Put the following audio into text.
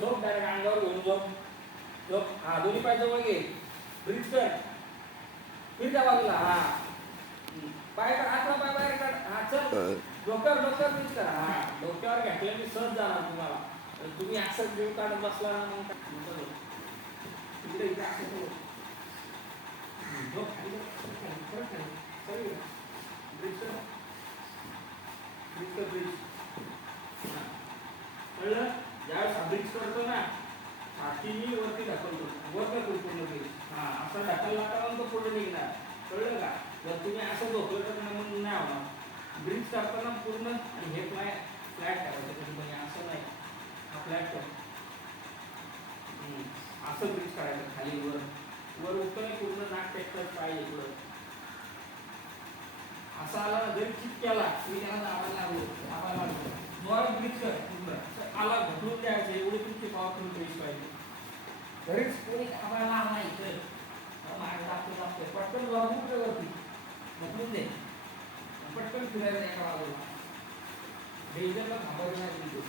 झोप डायरेक्ट अंगावर घेऊन झोप. झोप. हा दोन्ही पाय जवळ घे. ब्रीथ कर. फिर त्या बाजूला. हा पाय आतला पाय बाहेर काढ. हा चल डोक्यावर ब्रीथ करा. हा डोक्यावर घेतल्याने सहज जाणार तुम्हाला. तुम्ही असं जीव काढत बसला ना मग तिकडे इथे असं झोप खाली परत खाली सगळी ब्रीथ कर. ब्रीथ कर. ब्रीथ कळलं. ज्यावेळेस ब्रीथ करतो ना छातीनी वरती ढकलतो. वर ढकल पूर्ण ब्रीथ. हा असा ढकलला का मग तो पुढे निघणार. कळलं का. जर तुम्ही असं झोपलं तर मग नाही होणार. ब्रीथ करताना पूर्ण आणि हे फ्लॅट करायचं कधी म्हणजे असं नाही. हा फ्लॅट कर. असं ब्रीथ करायचं खाली वर वर उठतोय पूर्ण नाक टेकत पाहिजे पुढं. असा आला ना जरी चित केला तुम्ही त्याला दाबायला लागलो जोरात ब्रीथ कर पूर्ण आला घटून द्यायचं. एवढी तुमची पॉवरफुल ब्रीथ पाहिजे. तरीच कोणी दाबायला आला नाही तर मागे दाबतोय पटकन वरती ढकलून दे. पटकन फिरायला एका बाजूला. डेंजरला थांबायचं नाही.